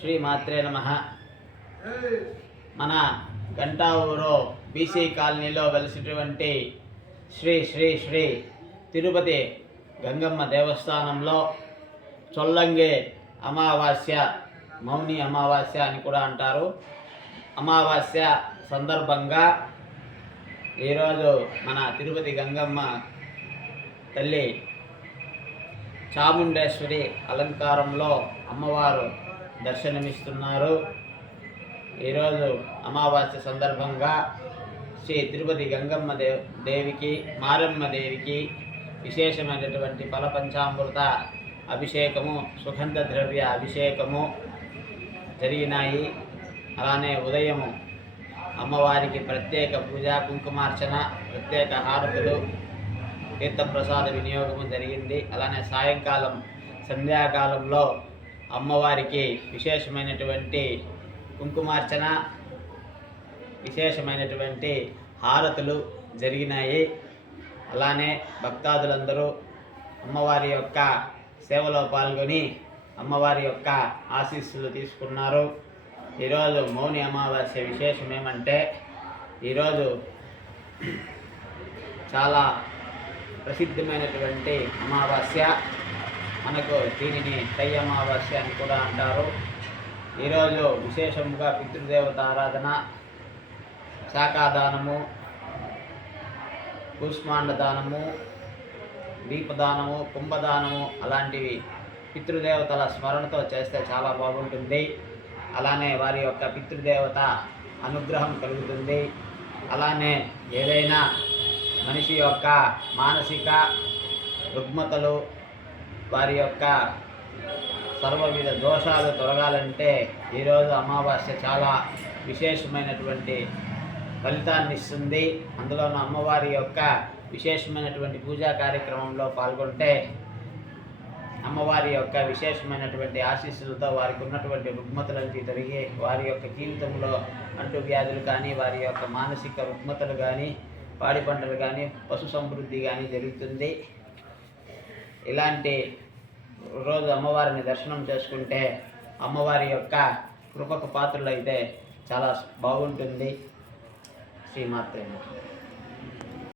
శ్రీ మాత్రే నమః. మన గంటావూరు బీసీ కాలనీలో వెలిసినటువంటి శ్రీ శ్రీ శ్రీ తిరుపతి గంగమ్మ దేవస్థానంలో చొల్లంగి అమావాస్య, మౌని అమావాస్య అని కూడా అంటారు. అమావాస్య సందర్భంగా ఈరోజు మన తిరుపతి గంగమ్మ తల్లి చాముండేశ్వరి అలంకారంలో అమ్మవారు దర్శనమిస్తున్నారు. ఈరోజు అమావాస్య సందర్భంగా శ్రీ తిరుపతి గంగమ్మ దేవికి, మారమ్మ దేవికి విశేషమైనటువంటి ఫలపంచామృత అభిషేకము, సుగంధ ద్రవ్య అభిషేకము జరిగినాయి. అలానే ఉదయము అమ్మవారికి ప్రత్యేక పూజా కుంకుమార్చన, ప్రత్యేక హారతులు, తీర్థప్రసాద వినియోగము జరిగింది. అలానే సాయంకాలం సంధ్యాకాలంలో అమ్మవారికి విశేషమైనటువంటి కుంకుమార్చన, విశేషమైనటువంటి హారతులు జరిగినాయి. అలానే భక్తాదులందరూ అమ్మవారి యొక్క సేవలో పాల్గొని అమ్మవారి యొక్క ఆశీస్సులు తీసుకున్నారు. ఈరోజు మౌని అమావాస్య విశేషం ఏమంటే, ఈరోజు చాలా ప్రసిద్ధమైనటువంటి అమావాస్య. మనకు దీనిని తై అమావాస్య అని కూడా అంటారు. ఈరోజు విశేషముగా పితృదేవత ఆరాధన, శాఖాదానము, కూష్మాండ దానము, దీపదానము, కుంభదానము అలాంటివి పితృదేవతల స్మరణతో చేస్తే చాలా బాగుంటుంది. అలానే వారి యొక్క పితృదేవత అనుగ్రహం కలుగుతుంది. అలానే ఏదైనా మనిషి యొక్క మానసిక రుగ్మతలు, వారి యొక్క సర్వవిధ దోషాలు తొలగాలంటే ఈరోజు అమావాస్య చాలా విశేషమైనటువంటి ఫలితాన్ని ఇస్తుంది. అందులోనూ అమ్మవారి యొక్క విశేషమైనటువంటి పూజా కార్యక్రమంలో పాల్గొంటే అమ్మవారి యొక్క విశేషమైనటువంటి ఆశీస్సులతో వారికి ఉన్నటువంటి రుగ్మతలన్నీ తొలగి వారి యొక్క జీవితంలో అంటు వ్యాధులు కానీ, వారి యొక్క మానసిక రుగ్మతలు కానీ, పాడి పంటలు కానీ, పశు సమృద్ధి కానీ జరుగుతుంది. ఇలాంటి రోజు అమ్మవారిని దర్శనం చేసుకుంటే అమ్మవారి యొక్క కృపకు పాత్రలు అయితే చాలా బాగుంటుంది. శ్రీమాత్రే నమః.